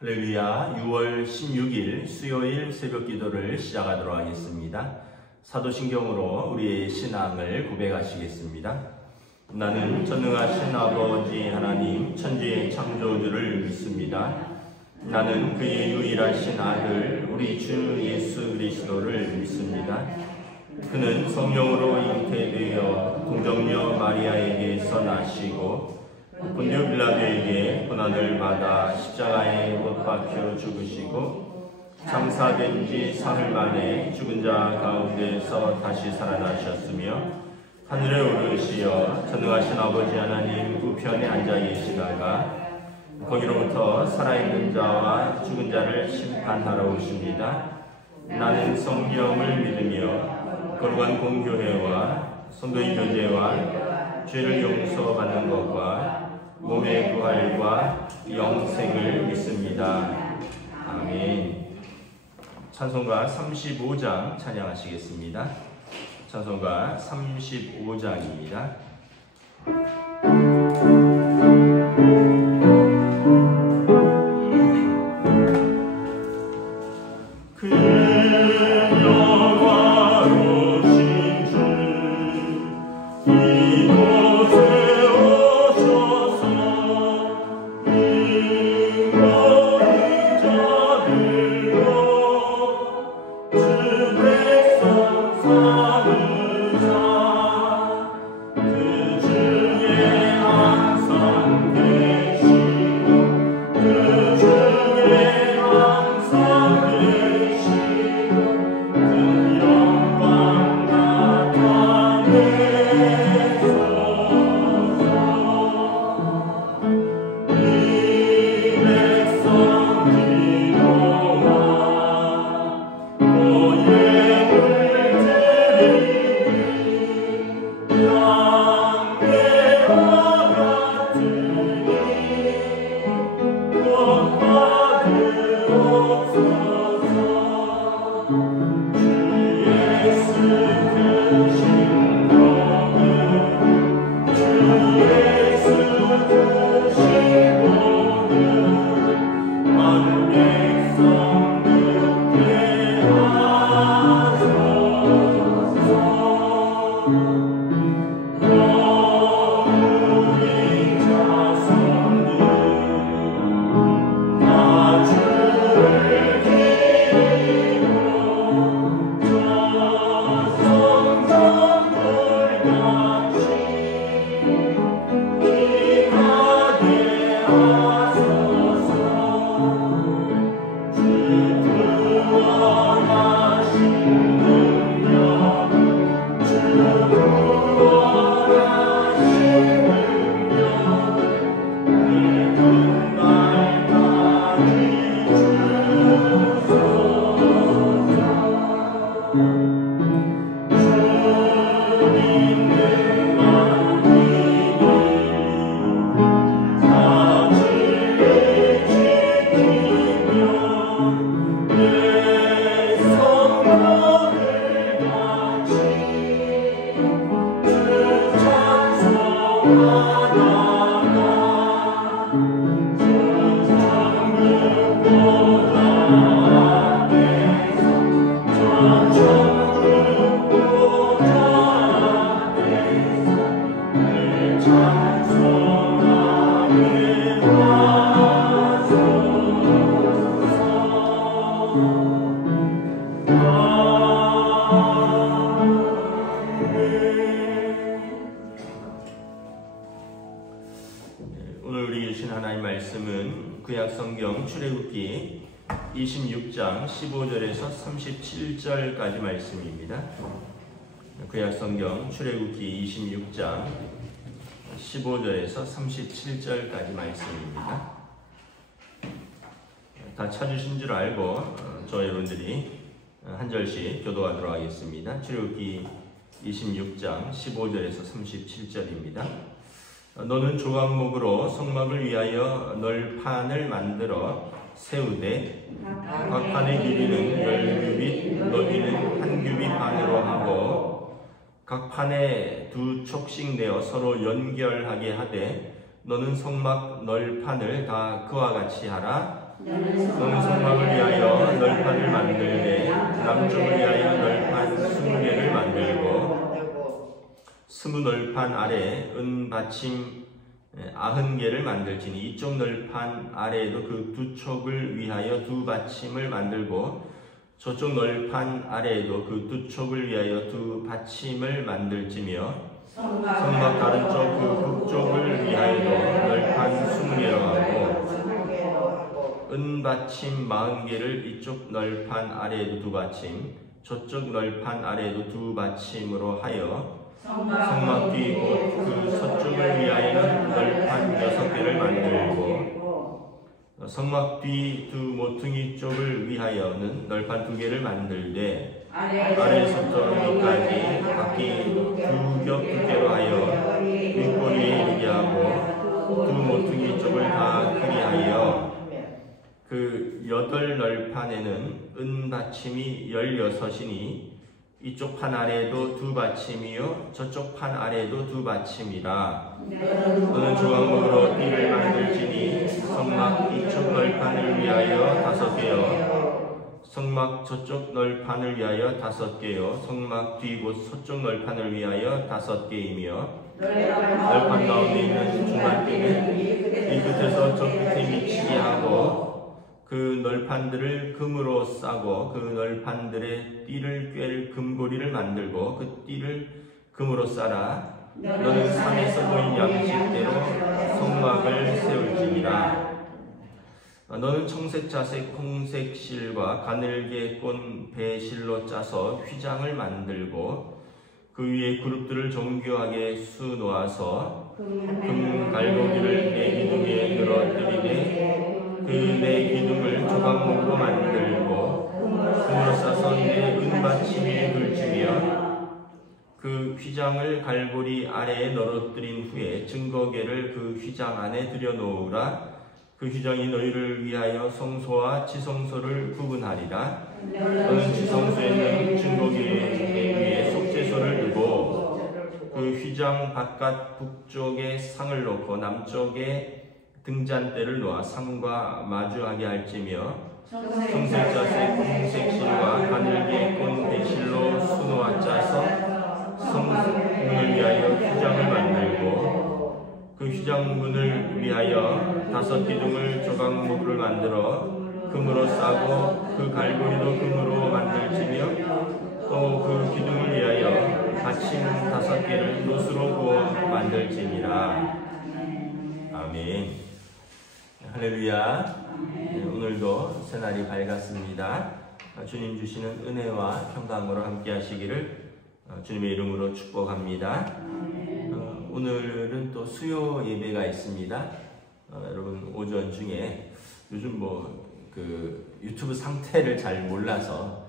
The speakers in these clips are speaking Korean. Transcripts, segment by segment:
할렐루야. 6월 16일 수요일 새벽 기도를 시작하도록 하겠습니다. 사도신경으로 우리의 신앙을 고백하시겠습니다. 나는 전능하신 아버지 하나님 천지의 창조주를 믿습니다. 나는 그의 유일하신 아들 우리 주 예수 그리스도를 믿습니다. 그는 성령으로 잉태되어 동정녀 마리아에게서 나시고 본디오 빌라도에게 고난을 받아 십자가에 못 박혀 죽으시고 장사된 지 사흘 만에 죽은 자 가운데서 다시 살아나셨으며 하늘에 오르시어 전능하신 아버지 하나님 우편에 앉아 계시다가 거기로부터 살아있는 자와 죽은 자를 심판하러 오십니다. 나는 성령을 믿으며 거룩한 공교회와 성도의 교제와 죄를 용서받는 것과 몸의 부활과 영생을 믿습니다. 아멘. 찬송가 35장 찬양하시겠습니다. 찬송가 35장입니다. 구약성경 출애굽기 26장 15절에서 37절까지 말씀입니다. 구약성경 출애굽기 26장 15절에서 37절까지 말씀입니다. 다 찾으신 줄 알고 저 여러분들이 한 절씩 교도하도록 하겠습니다. 출애굽기 26장 15절에서 37절입니다. 너는 조각목으로 성막을 위하여 널판을 만들어 세우되 각 판의 길이는 10규빗 너비는 1규빗 반으로 하고 각 판에 2촉씩 내어 서로 연결하게 하되 너는 성막 널판을 다 그와 같이 하라. 너는 성막을 위하여 널판을 만들되 남쪽을 위하여 널판 20개를 만들고 20널판 아래 은받침 90개를 만들지니 이쪽 널판 아래에도 그 두 촉을 위하여 두 받침을 만들고 저쪽 널판 아래에도 그 두 촉을 위하여 두 받침을 만들지며 성막 다른 쪽 그 북쪽을 위하여도 널판 20개로 하고 은받침 40개를 이쪽 널판 아래에도 두 받침 저쪽 널판 아래에도 두 받침으로 하여 성막 뒤 곧 그 서쪽을 위하여는 널판 6개를 만들고 성막 뒤 두 모퉁이 쪽을 위하여는 널판 2개를 만들되 아래에서부터 위까지 각기 두 겹 2개로 하여 윗꼬리에 이르게 하고 두 모퉁이 쪽을 다 그리하여 그 8널판에는 은받침이 16이니 이쪽 판 아래에도 두 받침이요 저쪽 판 아래에도 두 받침이라. 너는 조각목으로 띠를 만들지니 성막 이쪽 널판을 위하여 5개요 성막 저쪽 널판을 위하여 5개요 성막 뒤 곧 서쪽 널판을 위하여 5개이며 널판 가운데 있는 중간대는 이 끝에서 저 끝에 미치게 하고 그 널판들을 금으로 싸고 그 널판들의 띠를 꿰를 금고리를 만들고 그 띠를 금으로 싸라. 너는 산에서 보인 양식대로 성막을 세울지니라. 너는 청색 자색 홍색 실과 가늘게 꼰 배실로 짜서 휘장을 만들고 그 위에 그룹들을 정교하게 수놓아서 금 갈고리를 내 기둥에 늘어뜨리되 그 내 기둥을 조각목으로 만들고 금으로 싸서 내 은받침 위에 둘지며 그 휘장을 갈고리 아래에 널어뜨린 후에 증거계를 그 휘장 안에 들여놓으라. 그 휘장이 너희를 위하여 성소와 지성소를 구분하리라. 너는 지성소에는 증거계 위에 속죄소를 두고 그 휘장 바깥 북쪽에 상을 놓고 남쪽에 등잔대를 놓아 상과 마주하게 할지며 청색 자색 홍색 실과 가늘게 꼰 배실로 수놓아 짜서 성문을 위하여 휘장을 만들고 그 휘장문을 위하여 5기둥을 조각목으로 만들어 금으로 싸고 그 갈고리도 금으로 만들지며 또 그 기둥을 위하여 받침 5개를 노스로 부어 만들지니라. 아멘. 할렐루야. 오늘도 새날이 밝았습니다. 주님 주시는 은혜와 평강으로 함께 하시기를 주님의 이름으로 축복합니다. 오늘은 또 수요 예배가 있습니다. 여러분 오전 중에 요즘 그 유튜브 상태를 잘 몰라서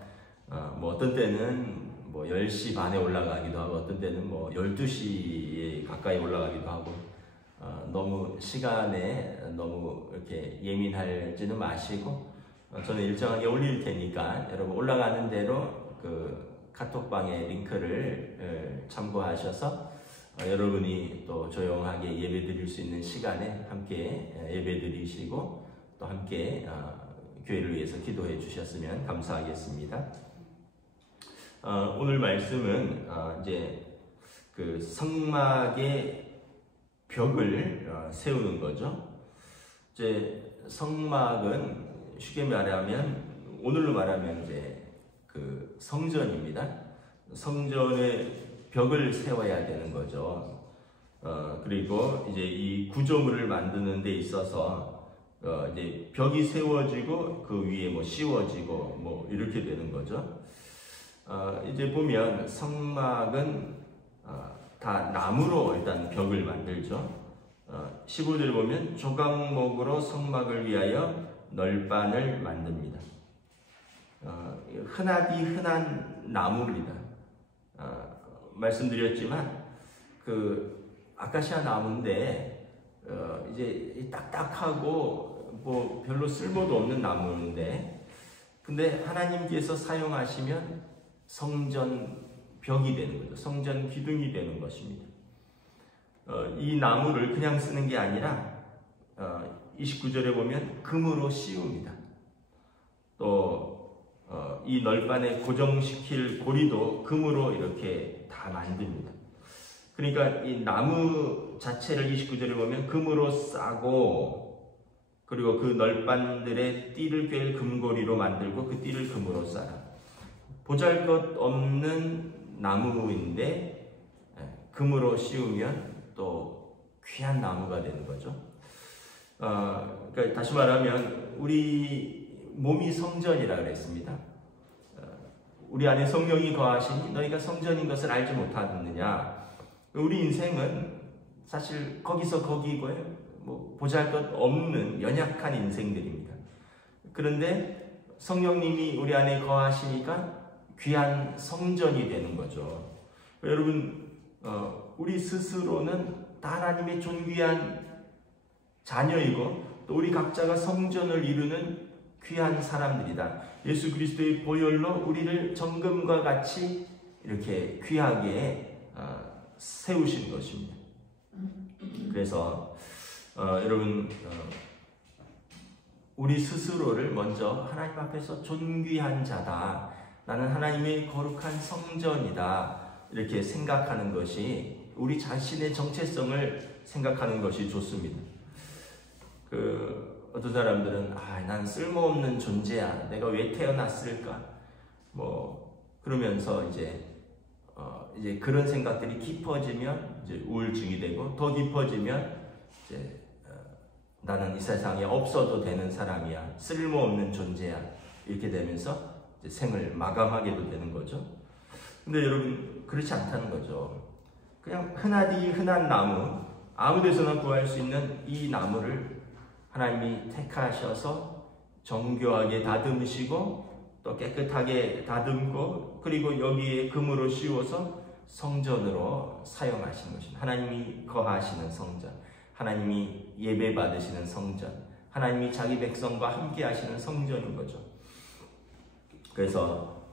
어떤 때는 10시 반에 올라가기도 하고 어떤 때는 12시에 가까이 올라가기도 하고 너무 시간에 너무 이렇게 예민하지는 마시고 저는 일정하게 올릴 테니까 여러분 올라가는 대로 그 카톡방의 링크를 참고하셔서 여러분이 또 조용하게 예배 드릴 수 있는 시간에 함께 예배 드리시고 또 함께 교회를 위해서 기도해 주셨으면 감사하겠습니다. 오늘 말씀은 이제 그 성막의 벽을 세우는 거죠. 이제 성막은 쉽게 말하면 오늘로 말하면 이제 그 성전입니다. 성전의 벽을 세워야 되는 거죠. 그리고 이제 이 구조물을 만드는 데 있어서 이제 벽이 세워지고 그 위에 씌워지고 이렇게 되는 거죠. 이제 보면 성막은 다 나무로 일단 벽을 만들죠. 15절에 보면 조각목으로 성막을 위하여 널판을 만듭니다. 흔하디 흔한 나무입니다. 말씀드렸지만 그 아카시아 나무인데 이제 딱딱하고 별로 쓸모도 없는 나무인데 근데 하나님께서 사용하시면 성전 벽이 되는 거죠. 성전 기둥이 되는 것입니다. 이 나무를 그냥 쓰는 게 아니라 29절에 보면 금으로 씌웁니다. 또 이 널판에 고정시킬 고리도 금으로 이렇게 다 만듭니다. 그러니까 이 나무 자체를 29절에 보면 금으로 싸고, 그리고 그 널판들의 띠를 꿰 금고리로 만들고 그 띠를 금으로 싸라. 보잘것없는 나무인데 금으로 씌우면 또 귀한 나무가 되는 거죠. 그러니까 다시 말하면 우리 몸이 성전이라 그랬습니다. 우리 안에 성령이 거하시니 너희가 성전인 것을 알지 못하느냐. 우리 인생은 사실 거기서 거기고요. 뭐 보잘것없는 연약한 인생들입니다. 그런데 성령님이 우리 안에 거하시니까 귀한 성전이 되는 거죠. 여러분, 우리 스스로는 다 하나님의 존귀한 자녀이고 또 우리 각자가 성전을 이루는 귀한 사람들이다. 예수 그리스도의 보혈로 우리를 정금과 같이 이렇게 귀하게 세우신 것입니다. 그래서 여러분, 우리 스스로를 먼저 하나님 앞에서 존귀한 자다, 나는 하나님의 거룩한 성전이다, 이렇게 생각하는 것이, 우리 자신의 정체성을 생각하는 것이 좋습니다. 어떤 사람들은 난 쓸모없는 존재야, 내가 왜 태어났을까, 뭐 그러면서 이제 그런 생각들이 깊어지면 이제 우울증이 되고, 더 깊어지면 이제 나는 이 세상에 없어도 되는 사람이야, 쓸모없는 존재야, 이렇게 되면서 이제 생을 마감하게도 되는 거죠. 근데 여러분, 그렇지 않다는 거죠. 그냥 흔하디 흔한 나무, 아무 데서나 구할 수 있는 이 나무를 하나님이 택하셔서 정교하게 다듬으시고 또 깨끗하게 다듬고, 그리고 여기에 금으로 씌워서 성전으로 사용하신 것입니다. 하나님이 거하시는 성전, 하나님이 예배 받으시는 성전, 하나님이 자기 백성과 함께 하시는 성전인 거죠. 그래서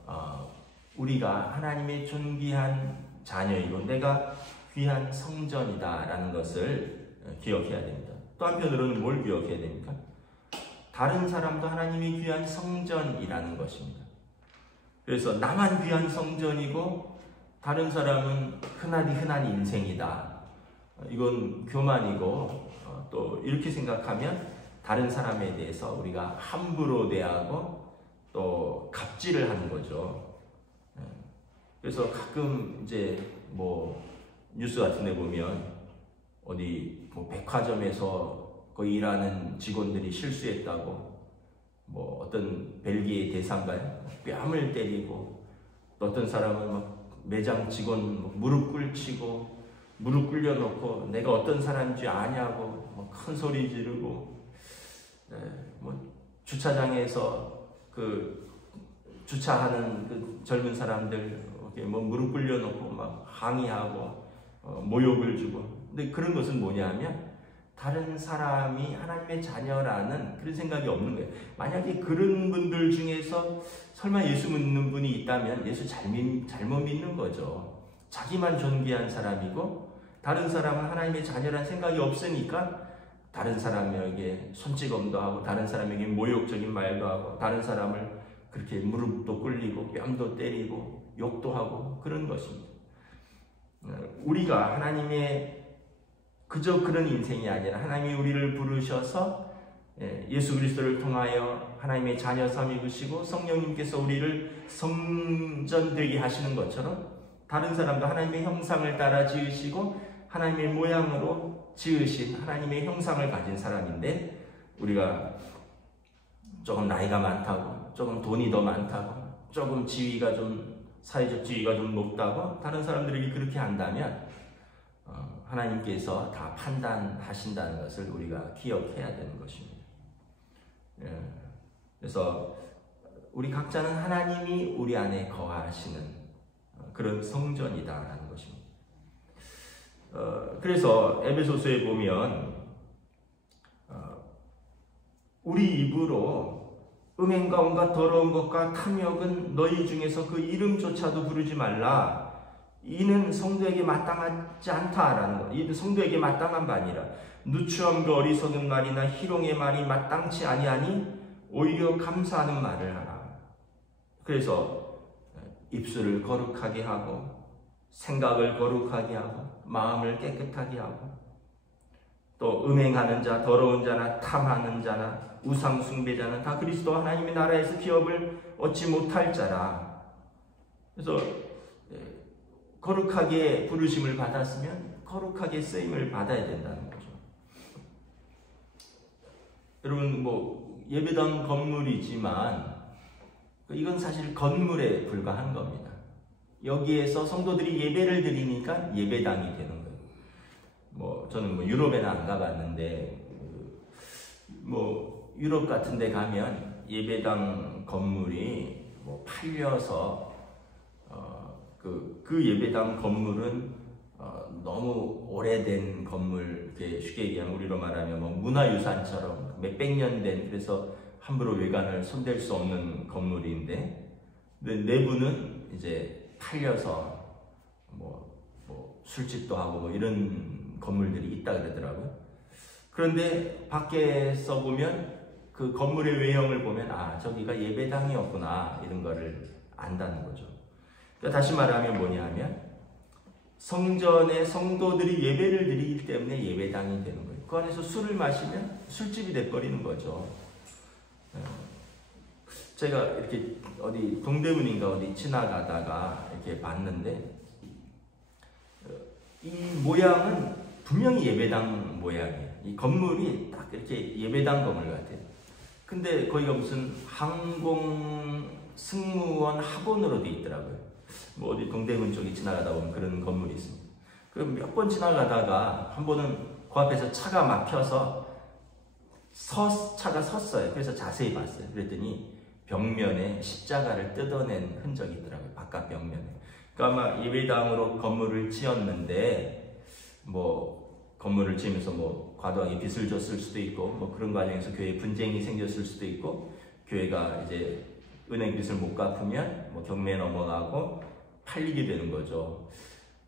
우리가 하나님의 존귀한 자녀이고 내가 귀한 성전이다 라는 것을 기억해야 됩니다. 또 한편으로는 뭘 기억해야 됩니까? 다른 사람도 하나님이 귀한 성전이라는 것입니다. 그래서 나만 귀한 성전이고 다른 사람은 흔하디 흔한 인생이다, 이건 교만이고, 또 이렇게 생각하면 다른 사람에 대해서 우리가 함부로 대하고 또 갑질을 하는 거죠. 그래서 가끔 이제 뭐 뉴스 같은 데 보면 어디 뭐 백화점에서 거기 일하는 직원들이 실수했다고 뭐 어떤 벨기에 대상가에 뺨을 때리고, 또 어떤 사람은 막 매장 직원 무릎 꿇치고 무릎 꿇려놓고 내가 어떤 사람인지 아냐고 큰 소리 지르고, 뭐 주차장에서 그 주차하는 그 젊은 사람들 뭐 무릎 꿇려놓고 막 항의하고 모욕을 주고. 근데 그런 것은 뭐냐면 다른 사람이 하나님의 자녀라는 그런 생각이 없는 거예요. 만약에 그런 분들 중에서 설마 예수 믿는 분이 있다면 예수 잘못 믿는 거죠. 자기만 존귀한 사람이고 다른 사람은 하나님의 자녀라는 생각이 없으니까 다른 사람에게 손찌검도 하고 다른 사람에게 모욕적인 말도 하고 다른 사람을 그렇게 무릎도 꿇리고 뺨도 때리고 욕도 하고 그런 것입니다. 우리가 하나님의 그저 그런 인생이 아니라 하나님이 우리를 부르셔서 예수 그리스도를 통하여 하나님의 자녀 삼으시고 성령님께서 우리를 성전되게 하시는 것처럼 다른 사람도 하나님의 형상을 따라 지으시고 하나님의 모양으로 지으신 하나님의 형상을 가진 사람인데, 우리가 조금 나이가 많다고, 조금 돈이 더 많다고, 조금 지위가 좀 사회적 지위가 좀 높다고 다른 사람들에게 그렇게 한다면 하나님께서 다 판단하신다는 것을 우리가 기억해야 되는 것입니다. 그래서 우리 각자는 하나님이 우리 안에 거하시는 그런 성전이다라는 것입니다. 그래서 에베소서에 보면 우리 입으로 음행과 온갖 더러운 것과 탐욕은 너희 중에서 그 이름조차도 부르지 말라. 이는 성도에게 마땅하지 않다라는 것. 이는 성도에게 마땅한 바 아니라 누추함과 어리석은 말이나 희롱의 말이 마땅치 아니하니 오히려 감사하는 말을 하라. 그래서 입술을 거룩하게 하고 생각을 거룩하게 하고 마음을 깨끗하게 하고 또 음행하는 자, 더러운 자나 탐하는 자나 우상 숭배자는 다 그리스도 하나님의 나라에서 기업을 얻지 못할 자라. 그래서 거룩하게 부르심을 받았으면 거룩하게 쓰임을 받아야 된다는 거죠. 여러분 예배당 건물이지만 이건 사실 건물에 불과한 겁니다. 여기에서 성도들이 예배를 드리니까 예배당이 되는 거예요. 저는 유럽에는 안 가봤는데 유럽 같은 데 가면 예배당 건물이 팔려서 그 예배당 건물은 너무 오래된 건물, 쉽게 얘기하면 우리로 말하면 문화유산처럼 몇백 년 된, 그래서 함부로 외관을 손댈 수 없는 건물인데 내부는 이제 팔려서 술집도 하고 이런 건물들이 있다 그러더라고요. 그런데 밖에서 보면 그 건물의 외형을 보면 저기가 예배당이었구나 이런 거를 안다는 거죠. 그러니까 다시 말하면 뭐냐면 성전에 성도들이 예배를 드리기 때문에 예배당이 되는 거예요. 그 안에서 술을 마시면 술집이 돼버리는 거죠. 제가 이렇게 어디 동대문인가 어디 지나가다가 이렇게 봤는데 이 모양은 분명히 예배당 모양이에요. 이 건물이 딱 이렇게 예배당 건물 같아요. 근데 거기가 무슨 항공 승무원 학원으로 돼 있더라고요. 어디 동대문 쪽에 지나가다 보면 그런 건물이 있습니다. 그럼 몇 번 지나가다가 한 번은 그 앞에서 차가 막혀서 차가 섰어요. 그래서 자세히 봤어요. 그랬더니 벽면에 십자가를 뜯어낸 흔적이 있더라고요. 바깥 벽면에. 그러니까 아마 예배당으로 건물을 지었는데 건물을 지으면서 과도하게 빚을 줬을 수도 있고 그런 과정에서 교회에 분쟁이 생겼을 수도 있고 교회가 이제 은행 빚을 못 갚으면 경매에 넘어가고 팔리게 되는 거죠.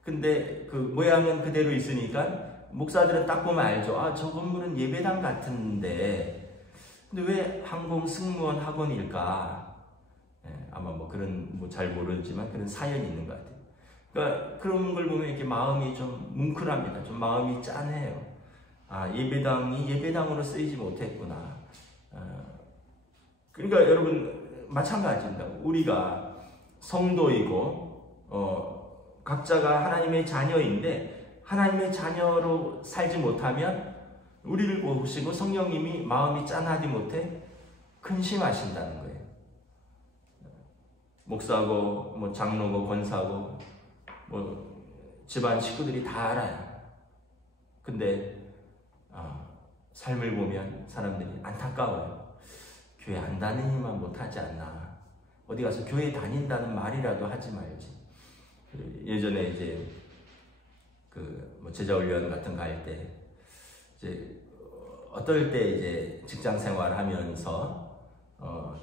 근데 그 모양은 그대로 있으니까 목사들은 딱 보면 알죠. 저 건물은 예배당 같은데 근데 왜 항공 승무원 학원일까? 아마 그런 잘 모르지만 그런 사연이 있는 것 같아요. 그러니까 그런 걸 보면 이렇게 마음이 좀 뭉클합니다. 좀 마음이 짠해요. 예배당이 예배당으로 쓰이지 못했구나. 그러니까 여러분 마찬가지입니다. 우리가 성도이고 각자가 하나님의 자녀인데 하나님의 자녀로 살지 못하면 우리를 보시고 성령님이 마음이 짠하지 못해 근심하신다는 거예요. 목사고 장로고 권사고 집안 식구들이 다 알아요. 근데 삶을 보면 사람들이 안타까워요. 교회 안 다니니만 못하지 않나. 어디 가서 교회 다닌다는 말이라도 하지 말지. 예전에 이제 제자훈련 같은 거 할 때 이제 어떨 때 이제 직장 생활하면서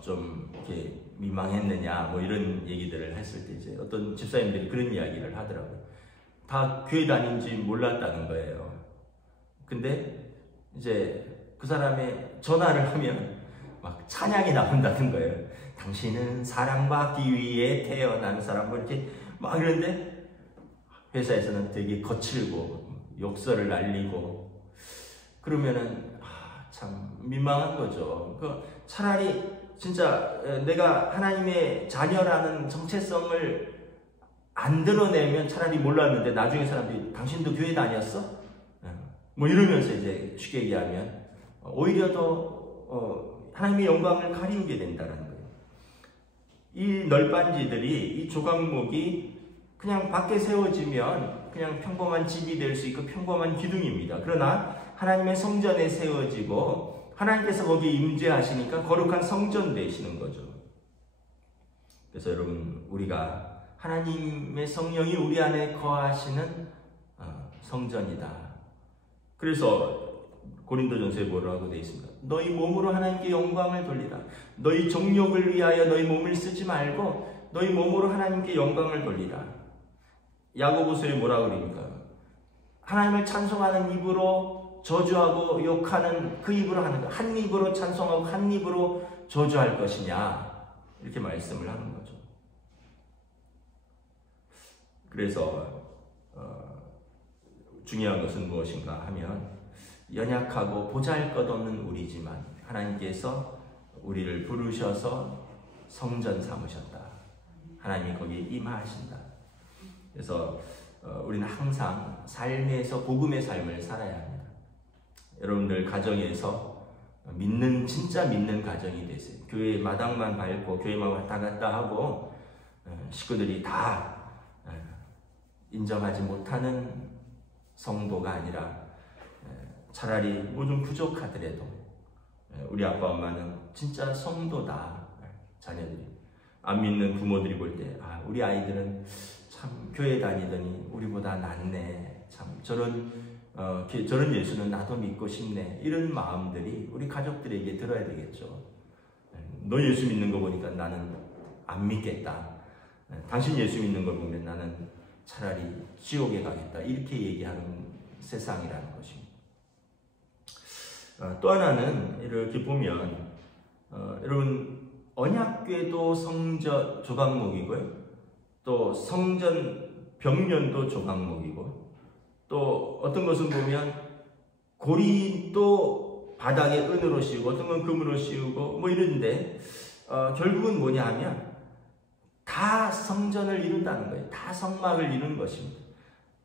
좀 이렇게 민망했느냐 이런 얘기들을 했을 때 이제 어떤 집사님들이 그런 이야기를 하더라고요. 다 교회 다닌지 몰랐다는 거예요. 근데 이제 그 사람의 전화를 하면 막 찬양이 나온다는 거예요. 당신은 사랑받기 위해 태어난 사람 이렇게 막 그러는데 회사에서는 되게 거칠고 욕설을 날리고 그러면은 참 민망한 거죠. 차라리 진짜 내가 하나님의 자녀라는 정체성을 안 드러내면 차라리 몰랐는데 나중에 사람들이 당신도 교회 다녔어? 이러면서 이제 쉽게 얘기하면 오히려 더 하나님의 영광을 가리우게 된다는 거예요. 이 널빤지들이 이 조각목이 그냥 밖에 세워지면 그냥 평범한 집이 될 수 있고 평범한 기둥입니다. 그러나 하나님의 성전에 세워지고 하나님께서 거기에 임재하시니까 거룩한 성전 되시는 거죠. 그래서 여러분 우리가 하나님의 성령이 우리 안에 거하시는 성전이다. 그래서 고린도전서에 뭐라고 되어 있습니다. 너희 몸으로 하나님께 영광을 돌리라. 너희 정욕을 위하여 너희 몸을 쓰지 말고 너희 몸으로 하나님께 영광을 돌리라. 야고보서에 뭐라고 그럽니까? 하나님을 찬송하는 입으로 저주하고 욕하는 그 입으로 하는 거, 한 입으로 찬송하고 한 입으로 저주할 것이냐, 이렇게 말씀을 하는 거죠. 그래서 중요한 것은 무엇인가 하면, 연약하고 보잘것없는 우리지만 하나님께서 우리를 부르셔서 성전 삼으셨다. 하나님이 거기에 임하신다. 그래서 우리는 항상 삶에서 복음의 삶을 살아야 합니다. 여러분들 가정에서 진짜 믿는 가정이 되세요. 교회 마당만 밟고 교회만 왔다 갔다 하고 식구들이 다 인정하지 못하는 성도가 아니라, 차라리 뭐 좀 부족하더라도 우리 아빠 엄마는 진짜 성도다. 자녀들이, 안 믿는 부모들이 볼 때, 우리 아이들은 참 교회 다니더니 우리보다 낫네, 참 저런 예수는 나도 믿고 싶네, 이런 마음들이 우리 가족들에게 들어야 되겠죠. 너 예수 믿는 거 보니까 나는 안 믿겠다. 당신 예수 믿는 걸 보면 나는 차라리 지옥에 가겠다. 이렇게 얘기하는 세상이라는 것입니다. 또 하나는 이렇게 보면, 여러분, 언약궤도 성전 조각목이고요, 또 성전 벽면도 조각목이고, 또 어떤 것은 보면 고리도 바닥에 은으로 씌우고 어떤 건 금으로 씌우고 뭐 이런데, 결국은 뭐냐 하면 다 성전을 이룬다는 거예요. 다 성막을 이루는 것입니다.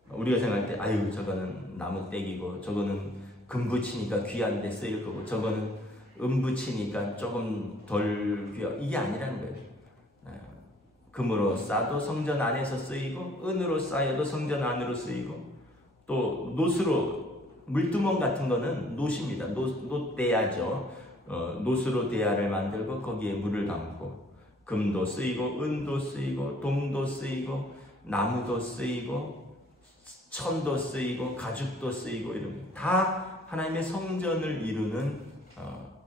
우리가 생각할 때, 아유 저거는 나무 떼기고 저거는 금 붙이니까 귀한데 쓰일 거고 저거는 은 붙이니까 조금 덜 귀하, 이게 아니라는 거예요. 금으로 싸도 성전 안에서 쓰이고 은으로 쌓여도 성전 안으로 쓰이고, 또 놋으로, 물두멍 같은 거는 놋입니다. 놋대야죠. 놋으로 대야를 만들고 거기에 물을 담고, 금도 쓰이고 은도 쓰이고 동도 쓰이고 나무도 쓰이고 천도 쓰이고 가죽도 쓰이고, 이런 다 하나님의 성전을 이루는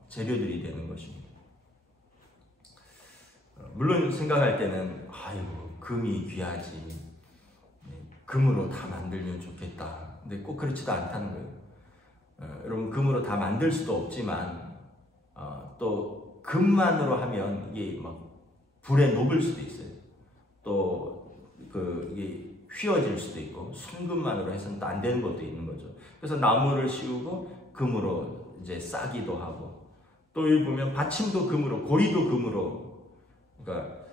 재료들이 되는 것입니다. 물론 생각할 때는 아이고 금이 귀하지, 금으로 다 만들면 좋겠다. 근데 꼭 그렇지도 않다는 거예요. 여러분, 금으로 다 만들 수도 없지만 또 금만으로 하면 이게 막 불에 녹을 수도 있어요. 또 이게 휘어질 수도 있고, 순금만으로 해서는 또 안 되는 것도 있는 거죠. 그래서 나무를 씌우고 금으로 이제 싸기도 하고, 또 여기 보면 받침도 금으로, 고리도 금으로. 그러니까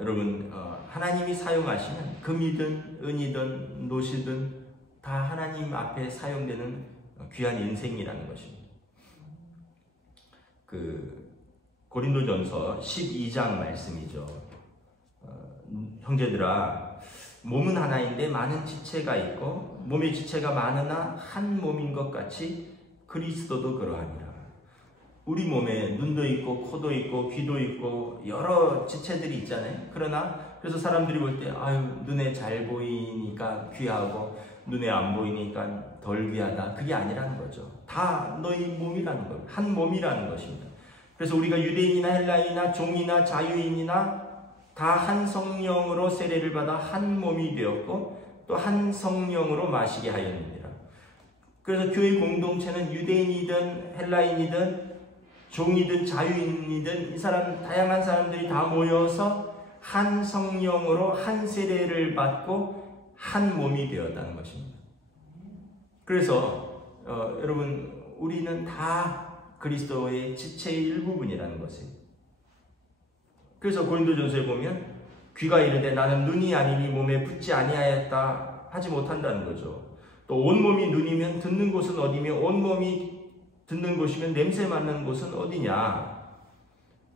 여러분, 하나님이 사용하시는 금이든 은이든 놋이든 다 하나님 앞에 사용되는 귀한 인생이라는 것입니다. 고린도전서 12장 말씀이죠. 형제들아, 몸은 하나인데 많은 지체가 있고 몸의 지체가 많으나 한 몸인 것 같이 그리스도도 그러하니라. 우리 몸에 눈도 있고 코도 있고 귀도 있고 여러 지체들이 있잖아요. 그래서 사람들이 볼 때 아유 눈에 잘 보이니까 귀하고 눈에 안 보이니까 덜 귀하다, 그게 아니라는 거죠. 다 너희 몸이라는 거예요. 한 몸이라는 것입니다. 그래서 우리가 유대인이나 헬라인이나 종이나 자유인이나 다 한 성령으로 세례를 받아 한 몸이 되었고 또 한 성령으로 마시게 하였느니라. 그래서 교회 공동체는 유대인이든 헬라인이든 종이든 자유인이든 이 사람 다양한 사람들이 다 모여서 한 성령으로 한 세례를 받고 한 몸이 되었다는 것입니다. 그래서 여러분, 우리는 다 그리스도의 지체의 일부분이라는 것이에요. 그래서 고린도전서에 보면 귀가 이르되 나는 눈이 아니니 몸에 붙지 아니하였다 하지 못한다는 거죠. 또 온몸이 눈이면 듣는 곳은 어디며 온몸이 듣는 곳이면 냄새 맡는 곳은 어디냐.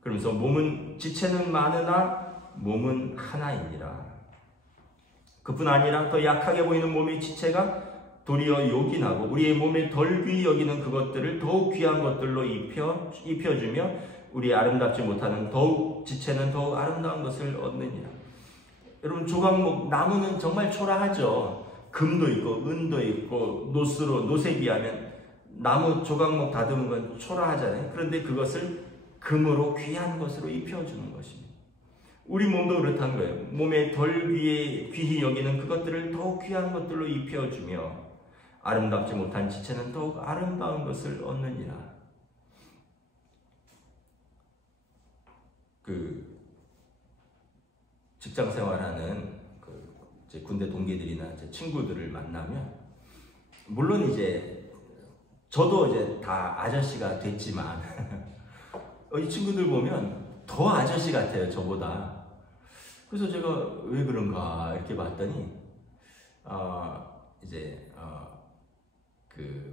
그러면서 몸은 지체는 많으나 몸은 하나이니라. 그뿐 아니라 더 약하게 보이는 몸의 지체가 도리어 요긴하고 우리의 몸에 덜 귀히 여기는 그것들을 더욱 귀한 것들로 입혀주며 우리 아름답지 못하는 지체는 더욱 아름다운 것을 얻느니라. 여러분, 조각목, 나무는 정말 초라하죠. 금도 있고 은도 있고 놋에 비하면 나무 조각목 다듬은 건 초라하잖아요. 그런데 그것을 금으로 귀한 것으로 입혀주는 것입니다. 우리 몸도 그렇다는 거예요. 몸에 덜 귀히 여기는 그것들을 더욱 귀한 것들로 입혀주며 아름답지 못한 지체는 더욱 아름다운 것을 얻느니라. 그 직장 생활하는 제 군대 동기들이나 제 친구들을 만나면, 물론 이제 저도 이제 다 아저씨가 됐지만 이 친구들 보면 더 아저씨 같아요, 저보다. 그래서 제가 왜 그런가 이렇게 봤더니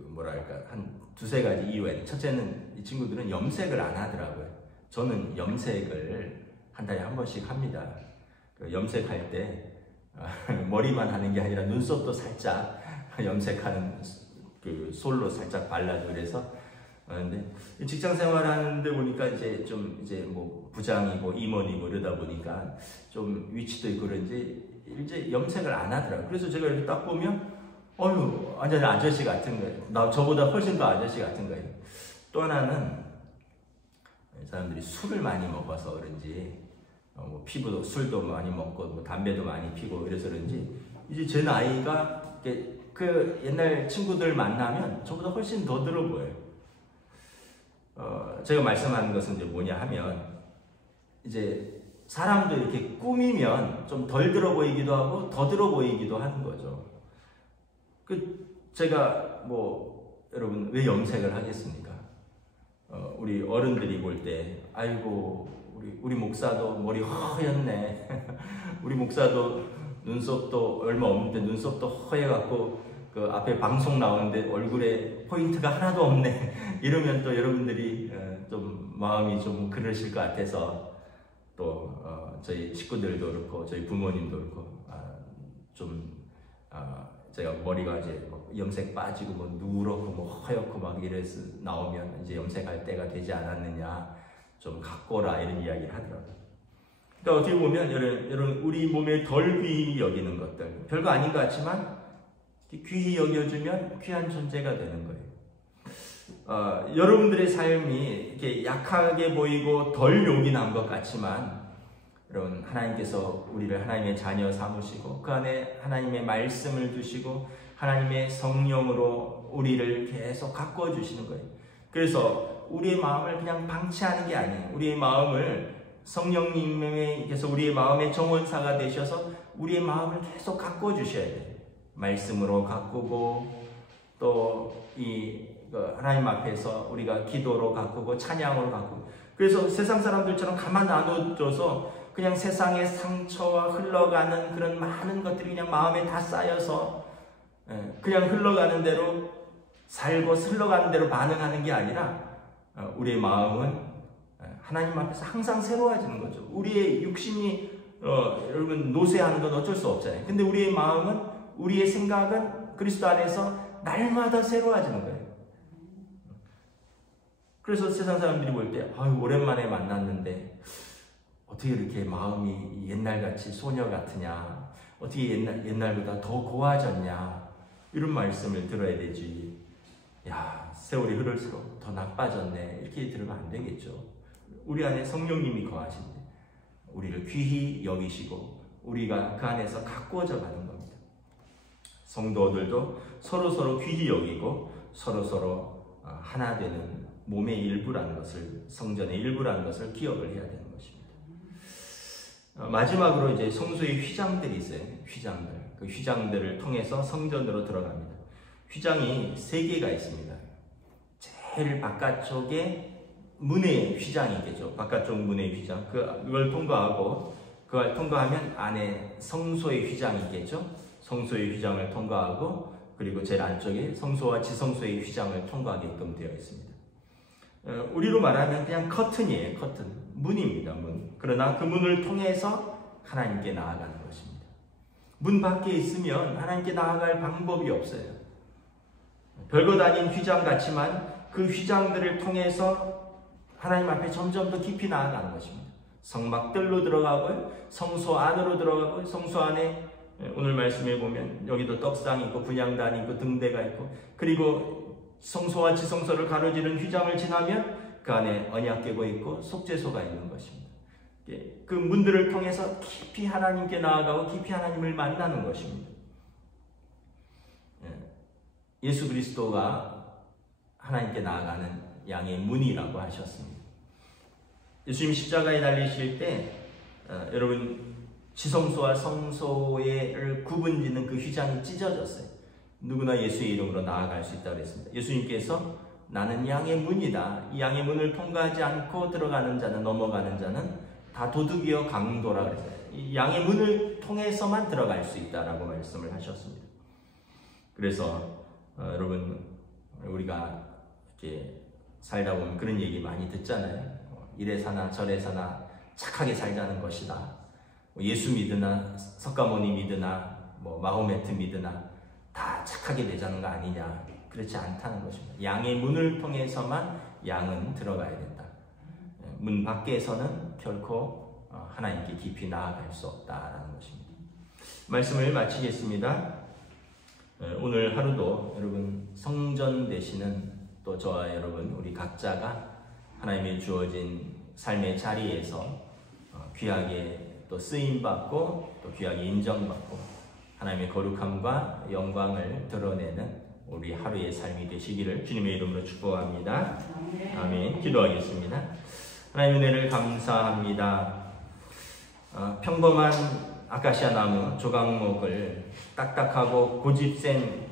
뭐랄까, 한 두세 가지 이유에, 첫째는 이 친구들은 염색을 안 하더라고요. 저는 염색을 한 달에 한 번씩 합니다. 염색할 때 머리만 하는 게 아니라 눈썹도 살짝 염색하는 그 솔로 살짝 발라도 그래서. 근데 직장 생활하는데 보니까 이제 뭐 부장이고 임원이고 이러다 보니까 좀 위치도 있고 그런지 이제 염색을 안 하더라고요. 그래서 제가 이렇게 딱 보면 완전 아저씨 같은 거예요. 저보다 훨씬 더 아저씨 같은 거예요. 또 하나는 사람들이 술을 많이 먹어서 그런지, 뭐 피부도, 술도 많이 먹고 뭐 담배도 많이 피고 그래서 그런지 이제 제 나이가 그 옛날 친구들 만나면 저보다 훨씬 더 들어 보여요. 제가 말씀하는 것은 이제 뭐냐 하면, 이제 사람도 이렇게 꾸미면 좀 덜 들어 보이기도 하고 더 들어 보이기도 하는 거죠. 제가 여러분 왜 염색을 하겠습니까? 우리 어른들이 볼 때, 아이고 우리 목사도 머리 허였네. 우리 목사도 눈썹도 얼마 없는데 눈썹도 허해갖고 그 앞에 방송 나오는데 얼굴에 포인트가 하나도 없네. 이러면 또 여러분들이 좀 마음이 좀 그러실 것 같아서, 또 저희 식구들도 그렇고 저희 부모님도 그렇고 제가 머리가 이제 염색 빠지고 뭐 누렇고 뭐 허옇고 막 이래서 나오면 이제 염색할 때가 되지 않았느냐, 좀 갖고라, 이런 이야기를 하더라고요. 그러니까 어떻게 보면 여러분 우리 몸에 덜 귀히 여기는 것들, 별거 아닌 것 같지만 귀히 여겨주면 귀한 존재가 되는 거예요. 여러분들의 삶이 이렇게 약하게 보이고 덜 요긴한 것 같지만, 여러분 하나님께서 우리를 하나님의 자녀 삼으시고 그 안에 하나님의 말씀을 두시고 하나님의 성령으로 우리를 계속 가꾸어 주시는 거예요. 그래서 우리의 마음을 그냥 방치하는 게 아니에요. 우리의 마음을 성령님께서 우리의 마음의 정원사가 되셔서 우리의 마음을 계속 가꾸어 주셔야 돼요. 말씀으로 가꾸고, 또 하나님 앞에서 우리가 기도로 가꾸고 찬양으로 가꾸고. 그래서 세상 사람들처럼 가만 놔둬줘서 그냥 세상의 상처와 흘러가는 그런 많은 것들이 그냥 마음에 다 쌓여서 그냥 흘러가는 대로 살고 흘러가는 대로 반응하는 게 아니라, 우리의 마음은 하나님 앞에서 항상 새로워지는 거죠. 우리의 육신이 여러분 노쇠하는 건 어쩔 수 없잖아요. 근데 우리의 마음은, 우리의 생각은 그리스도 안에서 날마다 새로워지는 거예요. 그래서 세상 사람들이 볼 때, 오랜만에 만났는데 어떻게 이렇게 마음이 옛날같이 소녀 같으냐, 어떻게 옛날보다 더 고와졌냐, 이런 말씀을 들어야 되지. 세월이 흐를수록 더 나빠졌네, 이렇게 들으면 안 되겠죠. 우리 안에 성령님이 거하신데 우리를 귀히 여기시고 우리가 그 안에서 가꾸어져 가는 겁니다. 성도들도 서로서로 귀히 여기고 서로서로 하나 되는 몸의 일부라는 것을, 성전의 일부라는 것을 기억을 해야 되는 것입니다. 마지막으로 이제 성소의 휘장들이 있어요. 휘장들. 그 휘장들을 통해서 성전으로 들어갑니다. 휘장이 3개가 있습니다. 제일 바깥쪽에 문의 휘장이 있겠죠. 바깥쪽 문의 휘장. 그걸 통과하면 안에 성소의 휘장이 있겠죠. 성소의 휘장을 통과하고, 그리고 제일 안쪽에 성소와 지성소의 휘장을 통과하게끔 되어 있습니다. 우리로 말하면 그냥 커튼이에요. 커튼. 문입니다. 문. 그러나 그 문을 통해서 하나님께 나아가는 것입니다. 문 밖에 있으면 하나님께 나아갈 방법이 없어요. 별것 아닌 휘장 같지만 그 휘장들을 통해서 하나님 앞에 점점 더 깊이 나아가는 것입니다. 성막들로 들어가고요, 성소 안으로 들어가고, 성소 안에 오늘 말씀에 보면 여기도 떡상이 있고 분향단이 있고 등대가 있고, 그리고 성소와 지성소를 가로지른 휘장을 지나면 그 안에 언약궤가 있고 속죄소가 있는 것입니다. 그 문들을 통해서 깊이 하나님께 나아가고 깊이 하나님을 만나는 것입니다. 예수 그리스도가 하나님께 나아가는 양의 문이라고 하셨습니다. 예수님 십자가에 달리실 때 여러분 지성소와 성소를 구분짓는 그 휘장이 찢어졌어요. 누구나 예수의 이름으로 나아갈 수 있다고 했습니다. 예수님께서 나는 양의 문이다. 이 양의 문을 통과하지 않고 들어가는 자는, 넘어가는 자는 다 도둑이요 강도라 그랬어요. 이 양의 문을 통해서만 들어갈 수 있다라고 말씀을 하셨습니다. 그래서 여러분 우리가 이렇게 살다 보면 그런 얘기 많이 듣잖아요. 이래 사나 저래 사나 착하게 살자는 것이다. 예수 믿으나 석가모니 믿으나 마호메트 믿으나 다 착하게 되자는 거 아니냐. 그렇지 않다는 것입니다. 양의 문을 통해서만 양은 들어가야 된다. 문 밖에서는 결코 하나님께 깊이 나아갈 수 없다라는 것입니다. 말씀을 마치겠습니다. 오늘 하루도 여러분 성전 되시는 또 저와 여러분 우리 각자가 하나님의 주어진 삶의 자리에서 귀하게 또 쓰임받고 또 귀하게 인정받고 하나님의 거룩함과 영광을 드러내는 우리 하루의 삶이 되시기를 주님의 이름으로 축복합니다. 아멘. 기도하겠습니다. 하나님의 은혜를 감사합니다. 평범한 아카시아 나무 조각목을 딱딱하고 고집센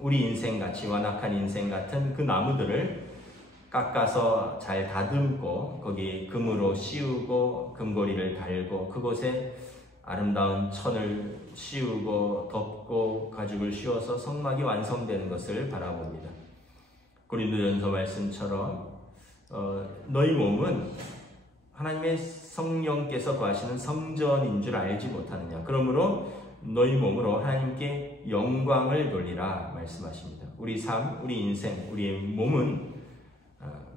우리 인생같이 완악한 인생 같은 그 나무들을 깎아서 잘 다듬고 거기에 금으로 씌우고 금고리를 달고 그곳에 아름다운 천을 씌우고 덮고 가죽을 씌워서 성막이 완성되는 것을 바라봅니다. 고린도전서 말씀처럼 너희 몸은 하나님의 성령께서 거하시는 성전인 줄 알지 못하느냐. 그러므로 너희 몸으로 하나님께 영광을 돌리라 말씀하십니다. 우리 삶, 우리 인생, 우리의 몸은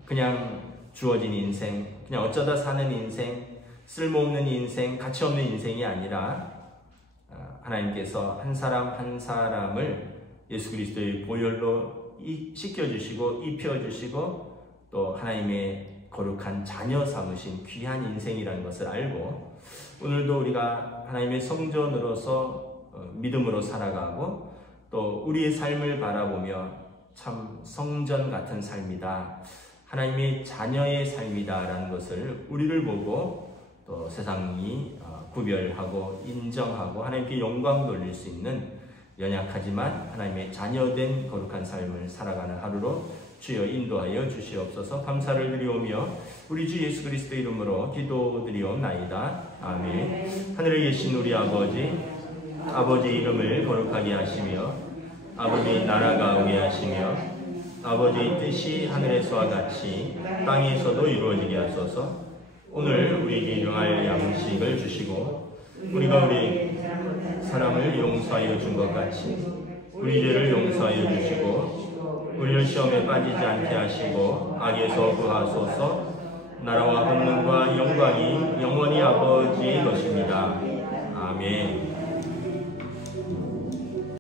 그냥 주어진 인생, 그냥 어쩌다 사는 인생, 쓸모없는 인생, 가치없는 인생이 아니라 하나님께서 한 사람 한 사람을 예수 그리스도의 보혈로 씻겨주시고 입혀주시고 또 하나님의 거룩한 자녀 삼으신 귀한 인생이라는 것을 알고 오늘도 우리가 하나님의 성전으로서 믿음으로 살아가고 또 우리의 삶을 바라보며 참 성전 같은 삶이다. 하나님의 자녀의 삶이다 라는 것을 우리를 보고 또 세상이 구별하고 인정하고 하나님께 영광 돌릴 수 있는 연약하지만 하나님의 자녀된 거룩한 삶을 살아가는 하루로 주여 인도하여 주시옵소서. 감사를 드리오며 우리 주 예수 그리스도 이름으로 기도드리옵나이다. 아멘. 하늘에 계신 우리 아버지 이름을 거룩하게 하시며 아버지 나라가 오게 하시며 아버지의 뜻이 하늘에서와 같이 땅에서도 이루어지게 하소서. 오늘 우리에게 일용할 양식을 주시고 우리가 우리 사람을 용서하여 준 것 같이 우리 죄를 용서하여 주시고 우리를 시험에 빠지지 않게 하시고 악에서 구하소서. 나라와 권능과 영광이 영원히 아버지의 것입니다. 아멘.